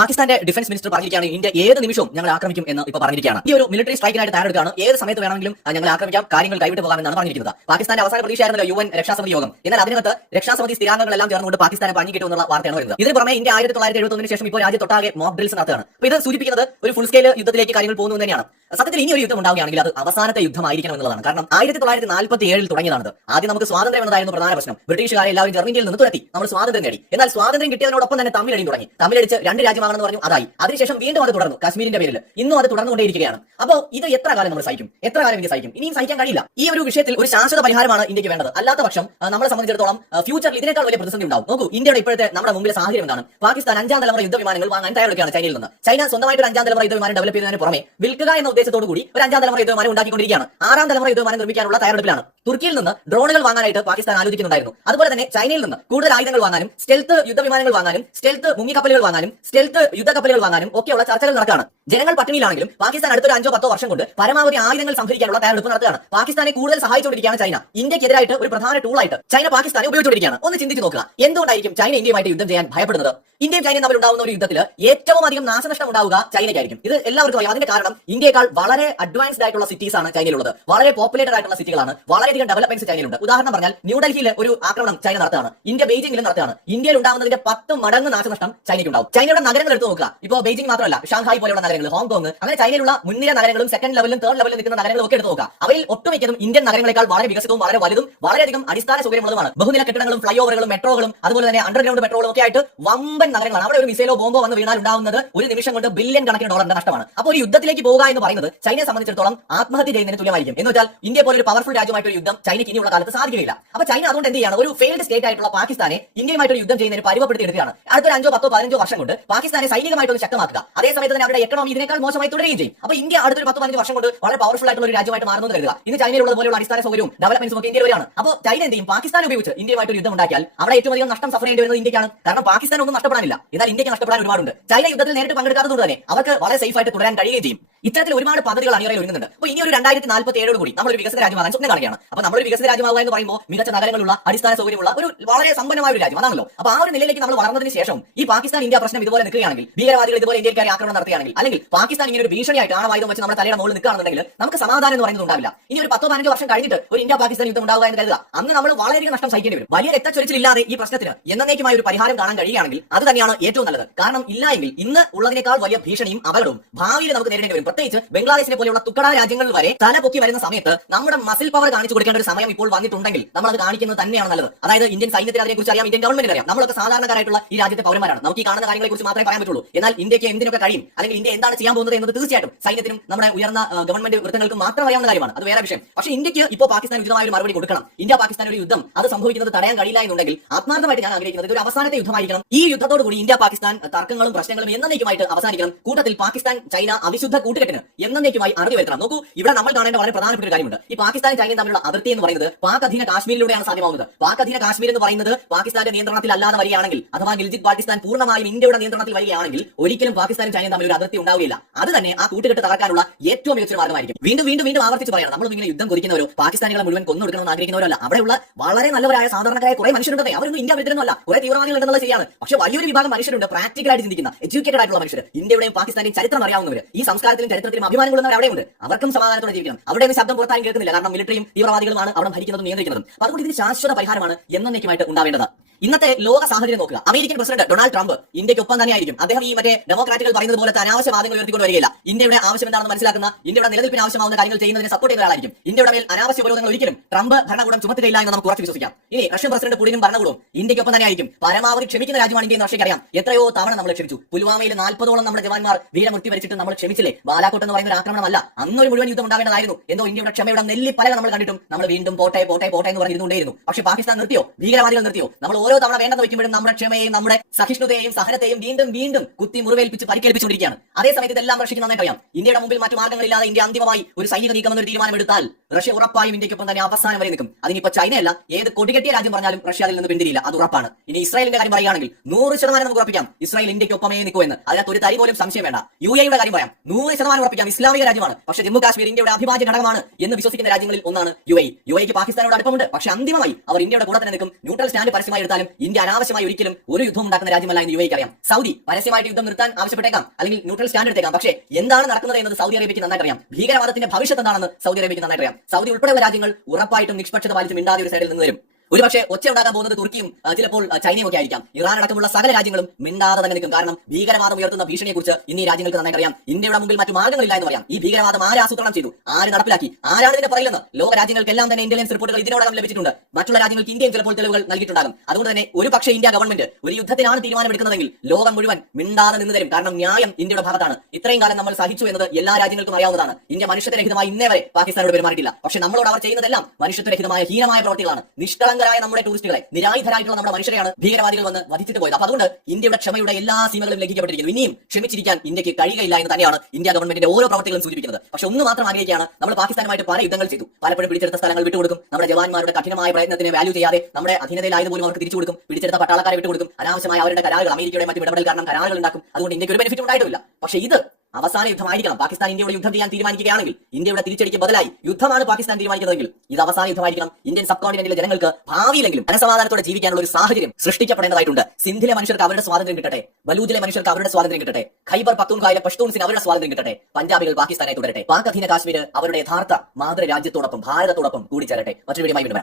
പാകിസ്ഥാന്റെ defence minister പറഞ്ഞിരിക്കുകയാണ് India ഏത് നിമിഷവും ഞങ്ങൾ ആക്രമിക്കും എന്ന് ഇപ്പോൾ പറഞ്ഞിരിക്കുകയാണ്. ഈ ഒരു മിലിറ്ററി സ്ട്രൈക്കിനായിട്ട് തയ്യാറെടുക്കുകയാണ്. ഏത് സമയത്ത് വേണമെങ്കിലും ഞങ്ങൾ ആക്രമിക്കാം, കാര്യങ്ങൾ കൈവിട്ട് പോകാമെന്നാണ് പറഞ്ഞിരിക്കുന്നത്. പാകിസ്ഥാന്റെ അവസാന പ്രതീക്ഷയായിരുന്നല്ലോ UN രക്ഷാസമിതി യോഗം. എന്നാൽ അതിനകത്ത് രക്ഷാസമിതി സ്ഥിരാംഗങ്ങളെല്ലാം ചേർന്നുകൊണ്ട് പാകിസ്ഥാനെ പഞ്ഞി കിട്ടുമെന്നുള്ള വാർത്തയാണ് വരുന്നത്. ഇതിന് പുറമെ ഇന്ത്യ 1971 ശേഷം ഇപ്പോൾ രാജ്യത്തൊട്ടാകെ മോക്ക് ഡ്രിൽസ് നടത്തുകയാണ്. അപ്പോൾ ഇത് സൂചിപ്പിക്കുന്നത് ഒരു ഫുൾ സ്കെയിൽ യുദ്ധത്തിലേക്ക് കാര്യങ്ങൾ പോകുന്നു തന്നെയാണ്. സത്യത്തിൽ ഇനി ഒരു യുദ്ധം ഉണ്ടാവുകയാണെങ്കിൽ അത് അവസാനത്തെ യുദ്ധമായിരിക്കണം എന്നുള്ളതാണ്. കാരണം 1947 തുടങ്ങിയതാണത്. ആദ്യം നമുക്ക് സ്വാതന്ത്ര്യം എന്നതായിരുന്നു പ്രധാന പ്രശ്നം. ബ്രിട്ടീഷുകാരെ എല്ലാവരും ജർമ്മനിയിൽ നിന്ന് തുരത്തി നമ്മൾ സ്വാതന്ത്ര്യം നേടി. എന്നാൽ സ്വാതന്ത്ര്യം കിട്ടിയതിനോടൊപ്പം തന്നെ തമ്മിലടിയും തുടങ്ങി. തമ്മിലടിച്ച് രണ്ട് രാജ്യമാണെന്ന് പറഞ്ഞു, അതായി. അതിനുശേഷം വീണ്ടും അത് തുടർന്നു കാശ്മീരിന്റെ പേരിൽ. ഇന്നും അത് തുടർന്നുകൊണ്ടേയിരിക്കുകയാണ്. അപ്പോൾ ഇത് എത്ര കാലം നമ്മൾ സഹിക്കും? എത്ര കാലം ഇന്ത്യ സഹിക്കും? ഇനിയും സഹിക്കാൻ കഴിയില്ല. ഈ ഒരു വിഷയത്തിൽ ഒരു ശാശ്വത പരിഹാരമാണ് ഇന്ത്യക്ക് വേണ്ടത്. അല്ലാത്ത പക്ഷം നമ്മളെ സംബന്ധിച്ചിടത്തോളം ഫ്യൂച്ചറിൽ ഇതിനേക്കാൾ വലിയ പ്രതിസന്ധി ഉണ്ടാവും. നോക്കൂ, ഇന്ത്യയുടെ ഇപ്പോഴത്തെ നമ്മുടെ മുമ്പിലെ സാഹചര്യം എന്താണ്? പാകിസ്ഥാൻ 5ാം തലമുറ യുദ്ധവിമാനങ്ങൾ വാങ്ങാൻ തയ്യാറെടുക്കുകയാണ് ചൈനയിൽ നിന്ന്. ചൈന സ്വന്തമായിട്ട് 5ാം തലമുറ യുദ്ധവിമാനം ഡെവലപ്പ് ചെയ്യുന്നതിന് പുറമെ വിൽക്കുക എന്ന ഉദ്ദേശത്തോടു കൂടി ഒരു 5ാം തലമുറ യുദ്ധവിമാനം ഉണ്ടാക്കിക്കൊണ്ടിരിക്കുകയാണ്. 6ാം തലമുറ യുദ്ധവിമാനം നിർമ്മിക്കാനുള്ള തയ്യാറെടുപ്പിലാണ്. തുർക്കിയിൽ നിന്ന് ഡ്രോണുകൾ വാങ്ങാനായിട്ട് പാകിസ്ഥാൻ ആലോചിക്കുന്നുണ്ടായിരുന്നു. അതുപോലെ തന്നെ ചൈനയിൽ നിന്ന് കൂടുതൽ ആയുധങ്ങൾ വാങ്ങാനും സ്റ്റെൽത്ത് യുദ്ധവിമാനങ്ങൾ വാങ്ങാനും സ്റ്റെൽത്ത് മുങ്ങിക്കപ്പലുകൾ വാങ്ങാനും സ്റ്റെൽത്ത് യുദ്ധക്കപ്പലുകൾ വാങ്ങാനും ഒക്കെയുള്ള ചർച്ചകൾ നടക്കുകയാണ്. ജനങ്ങൾ പട്ടിണിയിലാണെങ്കിലും പാകിസ്ഥാൻ അടുത്തൊരു 5-10 വർഷം കൊണ്ട് പരമാവധി ആയുധങ്ങൾ സംഭരിക്കാനുള്ള തയ്യാറെടുപ്പ് നടത്തുകയാണ്. പാകിസ്ഥാനെ കൂടുതൽ സഹായിച്ചുകൊണ്ടിരിക്കുകയാണ് ചൈന. ഇന്ത്യക്കെതിരായിട്ട് ഒരു പ്രധാന ടൂളായിട്ട് ചൈന പാകിസ്ഥാനെ ഉപയോഗിച്ചുകൊണ്ടിരിക്കുകയാണ്. ഒന്ന് ചിന്തിച്ച് നോക്കുക, എന്തുകൊണ്ടായിരിക്കും ചൈന ഇന്ത്യയുമായിട്ട് യുദ്ധം ചെയ്യാൻ ഭയപ്പെടുന്നത്? ഇന്ത്യയും ചൈനയും തമ്മിൽ ഉണ്ടാവുന്ന ഒരു യുദ്ധത്തിൽ ഏറ്റവും അധികം നാശനഷ്ടം ഉണ്ടാവുക ചൈനയ്ക്കായിരിക്കും. ഇത് എല്ലാവർക്കും അറിയാം. അതിന്റെ കാരണം ഇന്ത്യയേക്കാൾ വളരെ അഡ്വാൻസ്ഡ് ആയിട്ടുള്ള സിറ്റീസ് ആണ് ചൈനയിലുള്ളത്. വളരെ പോപ്പുലേറ്റഡ് ആയിട്ടുള്ള സിറ്റികളാണ്. വളരെയധികം ഡെവലപ്മെന്റ്സ് ചൈനയിലുണ്ട്. ഉദാഹരണം പറഞ്ഞാൽ ന്യൂഡൽഹിയിൽ ഒരു ആക്രമണം ചൈന നടത്തുകയാണ്. ഇന്ത്യ ബെയ്ജിംഗിലും നടത്തുകയാണ്. ഇന്ത്യയിൽ ഉണ്ടാവുന്നതിന്റെ 10 മടങ്ങ് നാശനഷ്ടം ചൈനയ്ക്ക് ഉണ്ടാവും. ചൈനയുടെ നഗരങ്ങൾ എടുത്ത് നോക്കുക. ഇപ്പോൾ ബെയ്ജിംഗ് മാത്രമല്ല, ഷാങ്ഹായ് പോലെയുള്ള നഗരങ്ങൾ, ഹോങ്കോങ്, അങ്ങനെ ചൈനയിലുള്ള മുൻനിര നഗരങ്ങളും സെക്കൻഡ് ലെവലും തേർഡ് ലെവലിൽ നിൽക്കുന്ന നഗരങ്ങളും ഒക്കെ എടുത്ത് നോക്കുക. അവയിൽ ഒട്ടുമിക്കതും ഇന്ത്യൻ നഗരങ്ങളെക്കാൾ വളരെ വികസിതവും വളരെ വലുതും വളരെയധികം അടിസ്ഥാന സൗകര്യമുള്ളതുമാണ്. ബഹുനില കെട്ടിടങ്ങളും ഫ്ലൈ ഓവറുകളും മെട്രോകളും അതുപോലെ തന്നെ അണ്ടർഗ്രൗണ്ട് മെട്രോകളും ഒക്കെ ആയിട്ട് വമ്പൻ നഗരങ്ങളാണ്. അവിടെ ഒരു മിസൈലോ ബോംബോ വന്ന് വീണാൽ ഉണ്ടാവുന്നത് ഒരു നിമിഷം കൊണ്ട് ബില്യൺ കണക്കിന് ഡോളറിന്റെ നഷ്ടമാണ്. അപ്പോൾ ഒരു യുദ്ധത്തിലേക്ക് പോകുക എന്ന് പറയുന്നത് ചൈനയെ സംബന്ധിച്ചിടത്തോളം ആത്മഹത്യ ചെയ്യുന്നതിന് തുല്യമായിരിക്കും. എന്ന് വെച്ചാൽ ഇന്ത്യ പോലെ ഒരു പവർഫുൾ രാജ്യമായിട്ട് ഒരു യുദ്ധം ചൈനയ്ക്ക് ഇനിയുള്ള കാലത്ത് സാധിക്കുകയില്ല. അപ്പോൾ ചൈന അതുകൊണ്ട് എന്ത് ചെയ്യാണ്? ഒരു ഫെയിൽഡ് സ്റ്റേറ്റ് ആയിട്ടുള്ള പാകിസ്ഥാനെ ഇന്ത്യയുമായിട്ട് ഒരു യുദ്ധം ചെയ്യുന്നതിന് പരുവപ്പെടുത്തി എടുക്കുകയാണ്. അടുത്തൊരു 5, 10, 15 വർഷം കൊണ്ട് പാകിസ്ഥാനെ സൈനികമായിട്ടൊന്ന് ശക്തമാക്കുക. അതേ സമയത്ത് തന്നെ അവരുടെ എക്കണോമി ഇതിനേക്കാൾ മോശമായി തുടരുകയും ചെയ്യും. അപ്പോൾ ഇന്ത്യ അടുത്തൊരു 10-15 വർഷം കൊണ്ട് വളരെ പവർഫുൾ ആയിട്ടുള്ള ഒരു രാജ്യമായിട്ട് മാറുന്നത് കരുതുക. ഇന്ന് ചൈനയിലുള്ള പോലെയുള്ള അടിസ്ഥാന സൗകര്യവും ഡെവലപ്മെന്റ്സും ഒക്കെ ഇന്ത്യയിൽ വരികയാണ്. അപ്പോൾ ചൈന എന്ത് ചെയ്യും? പാകിസ്ഥാൻ ഉപയോഗിച്ച് ഇന്ത്യയുമായിട്ട് ഒരു യുദ്ധം ഉണ്ടാക്കിയാൽ അവിടെ ഏറ്റവും അധികം നഷ്ടം സഫർ ചെയ്യേണ്ടി വരുന്നത് ഇന്ത്യക്കാണ്. കാരണം പാകിസ്ഥാൻ ഒന്നും നഷ്ടപ്പെടാനില്ല, എന്നാൽ ഇന്ത്യക്ക് നഷ്ടപ്പെടാൻ ഒരുപാടുണ്ട്. ചൈന യുദ്ധത്തിൽ നേരിട്ട് പങ്കെടുക്കാത്തതുകൊണ്ട് തന്നെ അവർക്ക് വളരെ സേഫ് ആയിട്ട് തുടരാൻ കഴിയുകയും ചെയ്യും. ഇത്തരത്തിൽ ഒരുപാട് പദ്ധതികൾ അണിയറയിൽ ഒരുങ്ങുന്നുണ്ട്. അപ്പോൾ ഇനി ഒരു 2047 കൂടി നമ്മളൊരു വികസിത രാജ്യമാകാൻ സ്വപ്നം കാണുകയാണ്. അപ്പോൾ നമ്മളൊരു വികസിത രാജ്യമാകുക എന്ന് പറയുമ്പോൾ മികച്ച നഗരങ്ങളുള്ള അടിസ്ഥാന സൗകര്യമുള്ള ഒരു വളരെ സമ്പന്നമായ ഒരു രാജ്യം അതാണല്ലോ. അപ്പോൾ ആ ഒരു നിലയിലേക്ക് നമ്മൾ വളർന്നതിന് ശേഷം ഈ പാകിസ്ഥാൻ ഇന്ത്യ പ്രശ്നം ഇതുപോലെ നിൽക്കുകയാണെങ്കിൽ, ഭീകരവാദികൾ ഇതുപോലെ ഇന്ത്യക്കാരെ ആക്രമണം നടത്തുകയാണെങ്കിൽ, അല്ലെങ്കിൽ പാകിസ്ഥാൻ ഇങ്ങനെ ഒരു ഭീഷണിയായിട്ട് ആണവായുധം വെച്ച് നമ്മുടെ തലയുടെ മുകളിൽ നിൽക്കുകയാണെന്നുണ്ടെങ്കിൽ നമുക്ക് സമാധാനം എന്ന് പറയുന്നത് ഉണ്ടാവില്ല. ഇനി ഒരു 10-15 വർഷം കഴിഞ്ഞിട്ട് ഒരു ഇന്ത്യ പാകിസ്ഥാൻ യുദ്ധം ഉണ്ടാവുക എന്ന് കരുതുക. അന്ന് നമ്മൾ വളരെയധികം നഷ്ടം സഹിക്കേണ്ടി വരും. വലിയ രക്തച്ചൊരിച്ചിലില്ലാതെ ഈ പ്രശ്നത്തിന് എന്നേക്കുമായ ഒരു പരിഹാരം കാണാൻ കഴിയുകയാണെങ്കിൽ അത് തന്നെയാണ് ഏറ്റവും നല്ലത്. കാരണം ഇല്ലായെങ്കിൽ ഇന്ന് ഉള്ളതിനേക്കാൾ വലിയ ഭീഷണിയും അപകടവും ഭാവിയിൽ നമുക്ക് നേരിടേണ്ടി വരും. പ്രത്യേകിച്ച് ബംഗ്ലാദേശിനെ പോലെയുള്ള തുക്കട രാജ്യങ്ങളിൽ വരെ തല പൊക്കി വരുന്ന സമയത്ത് നമ്മുടെ മസിൽ പവർ കാണിച്ചു കൊടുക്കേണ്ട ഒരു സമയം ഇപ്പോൾ വന്നിട്ടുണ്ടെങ്കിൽ നമ്മൾ അത് കാണിക്കുന്നത് തന്നെയാണ് നല്ലത്. അതായത് ഇന്ത്യൻ സൈന്യത്തിന് അതിനെക്കുറിച്ച് അറിയാം, ഇന്ത്യൻ ഗവൺമെന്റിന് അറിയാം. നമ്മളൊക്കെ സാധാരണക്കാരായിട്ടുള്ള ഈ രാജ്യത്തെ പൗരന്മാരാണ്. നമുക്ക് ഈ കാണുന്ന കാര്യങ്ങളെ കുറിച്ച് മാത്രമേ പറയാൻ പറ്റുള്ളൂ. എന്നാൽ ഇന്ത്യക്ക് എന്തിനൊക്കെ കഴിയും, അല്ലെങ്കിൽ ഇന്ത്യ എന്താണ് ചെയ്യാൻ പോകുന്നത് എന്നത് തീർച്ചയായിട്ടും സൈന്യത്തിനും നമ്മുടെ ഉയർന്ന ഗവൺമെന്റ് വൃത്തങ്ങൾക്ക് മാത്രം അറിയാവുന്ന കാര്യമാണ്. അത് വേറെ വിഷയം. പക്ഷേ ഇന്ത്യക്ക് ഇപ്പോൾ പാകിസ്ഥാൻ ഉചിതമായ ഒരു മറുപടി കൊടുക്കണം. ഇന്ത്യ പാകിസ്ഥാൻ ഒരു യുദ്ധം അത് സംഭവിക്കുന്നത് തടയാൻ കഴിയില്ല എന്നുണ്ടെങ്കിൽ ആത്മാർത്ഥമായിട്ട് ഞാൻ ആഗ്രഹിക്കുന്നത് ഇത് ഒരു അവസാനത്തെ യുദ്ധമായിരിക്കണം. ഈ യുദ്ധത്തോടു കൂടി ഇന്ത്യ പാകിസ്ഥാൻ തർക്കങ്ങളും പ്രശ്നങ്ങളും എന്നേക്കുമായിട്ട് അവസാനിക്കണം. കൂട്ടത്തിൽ പാകിസ്ഥാൻ ചൈന അവിശുദ്ധ കൂട്ടുകെട്ടിന് എന്നേക്കുമായി അറുതി വരുത്തണം. നോക്കൂ, ഇവിടെ നമ്മൾ കാണേണ്ട വളരെ പ്രധാനപ്പെട്ട ഒരു കാര്യമുണ്ട്. ഈ പാകിസ്ഥാനും ചൈനയും തമ്മിലുള്ള അതിർത്തി എന്ന് പറയുന്നത് പാക് അധീന കാശ്മീരിലൂടെയാണ് സാധ്യമാവുന്നത്. പാക് അധീന കാശ്മീർ എന്ന് പറയുന്നത് പാകിസ്ഥാന്റെ നിയന്ത്രണത്തിൽ അല്ലാതെ വരികയാണെങ്കിൽ, അഥവാ ഗിൽജിത് പാകിസ്ഥാൻ പൂർണ്ണമായും ഇന്ത്യയുടെ നിയന്ത്രണത്തിൽ വരികയാണെങ്കിൽ ഒരിക്കലും പാകിസ്ഥാനും ചൈനയും തമ്മിൽ ഒരു അതിർത്തി ഉണ്ടാവുകയില്ല. അത് തന്നെ ആ കൂട്ടുകെട്ട് തകർക്കാനുള്ള ഏറ്റവും മികച്ച മാർഗമായിരിക്കും. വീണ്ടും വീണ്ടും വീണ്ടും ആവർത്തിച്ച് പറയണം, നമ്മൾ ഇങ്ങനെ യുദ്ധം കൊതിക്കുന്നവരോ പാകിസ്ഥാനികളെ മുഴുവൻ കൊന്നൊടുക്കണമെന്ന് ആഗ്രഹിക്കുന്നവരല്ല. അവിടെയുള്ള വളരെ നല്ലവരായ സാധാരണക്കാരായ കുറെ മനുഷ്യരുണ്ടെന്നേ. അവരൊന്നും ഇന്ത്യ വിരുദ്ധരൊന്നുമല്ല. കുറെ തീവ്രവാദികൾ ഉണ്ടെന്നുള്ളത് ശരിയാണ്. പക്ഷേ വലിയൊരു വിഭാഗം മനുഷ്യരുണ്ട്, പ്രാക്ടിക്കലായിട്ട് ചിന്തിക്കുന്ന എഡ്യൂക്കേറ്റഡ് ആയിട്ടുള്ള മനുഷ്യർ, ഇന്ത്യയുടെയും പാകിസ്ഥാന്റെയും ചരിത്രം അറിയാവുന്നവർ, ഈ സംസ്കാരത്തിലും ചരിത്രത്തിലും അഭിമാനം കൊള്ളുന്നവർ അവിടെയുണ്ട്. അവർക്കും സമാധാനത്തോടെ ജീവിക്കണം. അവിടെ നിന്ന് ശബ്ദം പുറത്തായും കേൾക്കുന്നില്ല. കാരണം മിലിറ്ററിയും തീവ്രവാദികളുമാണ് അവിടെ ഭരിക്കുന്നതും നിയന്ത്രിക്കുന്നതും. അതുകൊണ്ട് ഇതിന് ശാശ്വത പരിഹാരമാണ് എന്നേക്കുമായിട്ട് ഉണ്ടാവേണ്ടത്. ഇന്നത്തെ ലോക സാഹചര്യം നോക്കുക. അമേരിക്കൻ പ്രസിഡന്റ് ഡൊണാൾഡ് ട്രംപ് ഇന്ത്യക്കൊപ്പം തന്നെയായിരിക്കും. അദ്ദേഹം ഈ മറ്റേ ഡെമോക്രാറ്റുകൾ പറയുന്നത് പോലത്തെ അനാവശ്യ വാദങ്ങൾ ഉയർത്തിക്കൊണ്ട് വരികയില്ല. ഇന്ത്യയുടെ ആവശ്യം എന്താണെന്ന് മനസ്സിലാക്കുന്ന, ഇന്ത്യയുടെ നിലനിൽപ്പിന് ആവശ്യമാവുന്ന കാര്യങ്ങൾ ചെയ്യുന്നതിനെ സപ്പോർട്ട് ചെയ്യുന്ന ഒരാളായിരിക്കും. ഇന്ത്യയുടെ മേൽ അനാവശ്യ ഉപരോധങ്ങൾ ഒരിക്കലും ട്രംപ് ഭരണകൂടം ചുമത്തുകയില്ല എന്ന് നമുക്ക് ഉറച്ചു വിശ്വസിക്കാം. ഇനി റഷ്യൻ പ്രസിഡന്റ് പുടിനും ഭരണകൂടവും ഇന്ത്യക്കൊപ്പം തന്നെയായിരിക്കും. പരമാവധി ക്ഷമിക്കുന്ന രാജ്യമാണ് ഇന്ത്യ എന്ന് റഷ്യക്ക് അറിയാം. എത്രയോ തവണ നമ്മൾ ക്ഷമിച്ചു. പുൽവാമയിൽ 40ഓളം നമ്മുടെ ജവാന്മാർ വീരമൃത്യു വരിച്ചിട്ട് നമ്മൾ ക്ഷമിച്ചില്ലേ? ബാലാക്കോട്ട് എന്ന് പറയുന്ന ഒരു ആക്രമണമല്ല, അന്നൊരു മുഴുവൻ യുദ്ധം ഉണ്ടാവേണ്ടതായിരുന്നു. എന്തോ ഇന്ത്യയുടെ ക്ഷമയുടെ നെല്ലിപ്പലക നമ്മൾ കണ്ടിട്ടും നമ്മൾ വീണ്ടും പോട്ടെ പോട്ടെ പോട്ടെ എന്ന് പറഞ്ഞിരുന്നുകൊണ്ടേയിരുന്നു. പക്ഷേ പാകിസ്ഥാൻ നിർത്തിയോ? ഭീകരവാദികൾ നിർത്തിയോ? നമ്മൾ ഓരോ തവണ വേണ്ടെന്ന് വയ്ക്കുമ്പോഴും നമ്മുടെ ക്ഷമയെയും നമ്മുടെ സഹിഷ്ണുതയെയും സഹനത്തെയും വീണ്ടും വീണ്ടും കുത്തി മുറിവേൽപ്പിച്ച് പരിക്കേൽപ്പിച്ചുകൊണ്ടിരിക്കുകയാണ്. അതേ സമയത്ത് ഇതെല്ലാം റഷ്യക്ക് നന്നായി അറിയാം. ഇന്ത്യയുടെ മുമ്പിൽ മറ്റു മാർഗ്ഗങ്ങളില്ലാതെ ഇന്ത്യ അന്തിമമായി ഒരു സൈനിക നീക്കം എന്നൊരു തീരുമാനമെടുത്താൽ റഷ്യ ഉറപ്പായും ഇന്ത്യക്കൊപ്പം തന്നെ അവസാനം വരെ നിൽക്കും. അതിനിപ്പോൾ ചൈനയല്ല, ഏത് കൊടികെട്ടിയ രാജ്യം പറഞ്ഞാലും റഷ്യ അതിൽ നിന്ന് പിന്തിരിയില്ല, അത് ഉറപ്പാണ്. ഇനി ഇസ്രായേലിന്റെ കാര്യം പറയുകയാണെങ്കിൽ 100% നമുക്ക് ഉറപ്പിക്കാം ഇസ്രായേൽ ഇന്ത്യക്കൊപ്പമേ നിൽക്കൂ എന്ന്. അതിനകത്ത് ഒരു തരി പോലും സംശയം വേണ്ട. UAE കാര്യം പറയാം, 100% ഉറപ്പിക്കാം ഇസ്ലാമിക രാജ്യമാണ്. പക്ഷേ ജമ്മു കാശ്മീർ ഇന്ത്യയുടെ അവിഭാജ്യ ഘടകമാണ് എന്ന് വിശ്വസിക്കുന്ന രാജ്യങ്ങളിൽ ഒന്നാണ് UAE. UAEക്ക് പാകിസ്ഥാനോട് അടുപ്പമുണ്ട്, പക്ഷേ അന്തിമമായി അവർ ഇന്ത്യയുടെ കൂടെ തന്നെ നിൽക്കും. ന്യൂട്രൽ സ്റ്റാൻഡ് പരസ്യമായി എടുത്താലും എന്നിരുന്നാലും ഇന്ത്യ അനാവശ്യമായി ഒരിക്കലും ഒരു യുദ്ധം ഉണ്ടാക്കുന്ന രാജ്യമല്ല എന്ന് UAE അറിയാം. സൗദി പരസ്യമായിട്ട് യുദ്ധം നിർത്താൻ ആവശ്യപ്പെട്ടേക്കാം, അല്ലെങ്കിൽ ന്യൂട്രൽ സ്റ്റാൻഡ് എടുത്തേക്കാം. പക്ഷേ എന്താണ് നടക്കുന്നത് എന്നത് സൗദി അറേബ്യക്ക് നന്നായിട്ട് അറിയാം. ഭീകരവാദത്തിന്റെ ഭവിഷ്യത്ത് എന്താണെന്ന് സൗദി അറേബ്യക്ക് നന്നായിട്ട് അറിയാം. സൗദി ഉൾപ്പെടെയുള്ള രാജ്യങ്ങൾ ഉറപ്പായിട്ടും നിഷ്പക്ഷത പാലിച്ച് മിണ്ടാതെ ഒരു സൈഡിൽ നിന്ന് വരും. ഒരുപക്ഷെ ഒച്ച ഉണ്ടാക്കാൻ പോകുന്നത് തുർക്കിയും ചിലപ്പോൾ ചൈനയും ഒക്കെ ആയിരിക്കാം. ഇറാൻ അടക്കമുള്ള സകല രാജ്യങ്ങളും മിണ്ടാതെ തന്നെ നിൽക്കും. കാരണം ഭീകരവാദം ഉയർത്തുന്ന ഭീഷണിയെക്കുറിച്ച് ഇന്നീ രാജ്യങ്ങൾക്ക് നന്നായിട്ട് അറിയാം. ഇന്ത്യയുടെ മുമ്പിൽ മറ്റു മാർഗ്ഗങ്ങളില്ല എന്ന് പറയാം. ഈ ഭീകരവാദം ആര് ആസൂത്രണം ചെയ്തു, ആര് നടപ്പിലാക്കി, ആരാണ് ഇതിന്റെ പറയുന്നത്? ലോക രാജ്യങ്ങൾക്കെല്ലാം തന്നെ ഇന്റലിജൻസ് റിപ്പോർട്ടുകൾ ഇതിനോടകം ലഭിച്ചിട്ടുണ്ട്. മറ്റുള്ള രാജ്യങ്ങൾക്ക് ഇന്ത്യയും ചിലപ്പോൾ തെളിവുകൾ നൽകിയിട്ടുണ്ടാകും. അതുകൊണ്ട് തന്നെ ഒരു പക്ഷേ ഇന്ത്യ ഗവൺമെന്റ് ഒരു യുദ്ധത്തിനാണ് തീരുമാനമെടുക്കുന്നതെങ്കിൽ ലോകം മുഴുവൻ മിണ്ടാതെ നിന്ന് തരും. കാരണം ന്യായം ഇന്ത്യയുടെ ഭാഗത്താണ്. ഇത്രയും കാലം നമ്മൾ സഹിച്ചു എന്നത് എല്ലാ രാജ്യങ്ങൾക്കും അറിയാവുന്നതാണ്. ഇന്ത്യ മനുഷ്യത്വരഹിതമായി ഇന്നേ വരെ പാകിസ്ഥാനോട് പെരുമാറിയിട്ടില്ല. പക്ഷേ നമ്മളോട് അവർ ചെയ്യുന്നതെല്ലാം മനുഷ്യത്വരഹിതമായ ഹീനമായ പ്രവർത്തികളാണ്. നിഷ്കളങ്കരായ നമ്മുടെ ടൂറിസ്റ്റുകളെ, നിരായുധരായിട്ടുള്ള നമ്മുടെ മനുഷ്യരെയാണ് ഭീകരവാദികൾ വന്ന് വധിച്ചിട്ട് പോയത്. അപ്പൊ അതുകൊണ്ട് ഇന്ത്യയുടെ ക്ഷമയുടെ എല്ലാ സീമകളും ലംഘിക്കപ്പെട്ടിരിക്കുന്നു. ഇനിയും ക്ഷമിച്ചിരിക്കാൻ ഇന്ത്യക്ക് കഴിയുകയില്ല എന്ന് തന്നെയാണ് ഇന്ത്യ ഗവൺമെന്റിന്റെ ഓരോ പ്രവർത്തികളും സൂചിപ്പിക്കുന്നത്. പക്ഷെ ഒന്ന് മാത്രം ആഗ്രഹിക്കുകയാണ്, നമ്മൾ പാകിസ്ഥാനുമായിട്ട് പല യുദ്ധങ്ങൾ ചെയ്തു, പലപ്പോഴും പിടിച്ചെടുത്ത സ്ഥലങ്ങൾ വിട്ടുകൊടുക്കും, നമ്മുടെ ജവാന്മാരുടെ കഠിനമായ പ്രയത്നത്തിന് വാല്യൂ ചെയ്യാതെ നമ്മുടെ അധീനതയിലായതുപോലും അവർക്ക് തിരിച്ചു കൊടുക്കും, പിടിച്ചെടുത്ത പട്ടാളക്കാരെ വിട്ടുകൊടുക്കും, അനാവശ്യമായ അവരുടെ കരാറുകൾ, അമേരിക്കയുടെ മറ്റു ഇടപെടൽ കാരണം കരാറുകൾ ഉണ്ടാക്കും. അതുകൊണ്ട് ഇന്ത്യക്ക് ഒരു ബെനിഫിറ്റ് ഉണ്ടായിട്ടില്ല. പക്ഷേ ഇത് അവസാന യുദ്ധമായിരിക്കണം. പാകിസ്ഥാൻ ഇന്ത്യയോട് യുദ്ധം ചെയ്യാൻ തീരുമാനിക്കുകയാണെങ്കിൽ, ഇന്ത്യയുടെ തിരിച്ചടിക്ക് ബദലായി യുദ്ധമാണ് പാകിസ്ഥാൻ തീരുമാനിക്കുന്നതെങ്കിൽ ഇത് അവസാന യുദ്ധമായിരിക്കണം. ഇന്ത്യൻ സബ് കോണ്ടിനെന്റിലെ ജനങ്ങൾക്ക് ഭാവിയിലെങ്കിലും മനസമാധാനത്തോടെ ജീവിക്കാനുള്ള ഒരു സാഹചര്യം സൃഷ്ടിക്കപ്പെടേണ്ടതായിട്ടുണ്ട്. സിന്ധിലെ മനുഷ്യർക്ക് അവരുടെ സ്വാതന്ത്ര്യം കിട്ടട്ടെ, ബലൂജിലെ മനുഷ്യർക്ക് അവരുടെ സ്വാതന്ത്ര്യം കിട്ടട്ടെ, ഖൈബർ പക്തൂൺഖായിലെ പഷ്തൂൺസിന് അവരുടെ സ്വാതന്ത്ര്യം കിട്ടട്ടെ, പഞ്ചാബികൾ പാകിസ്ഥാനായി തുടരട്ടെ, പാക് അധീന കാശ്മീർ അവരുടെ യഥാർത്ഥ മാതൃരാജ്യത്തോടൊപ്പം ഭാരതത്തോടൊപ്പം കൂടിച്ചേരട്ടെ. മറ്റൊരു വീഡിയോയുമായി വീണ്ടും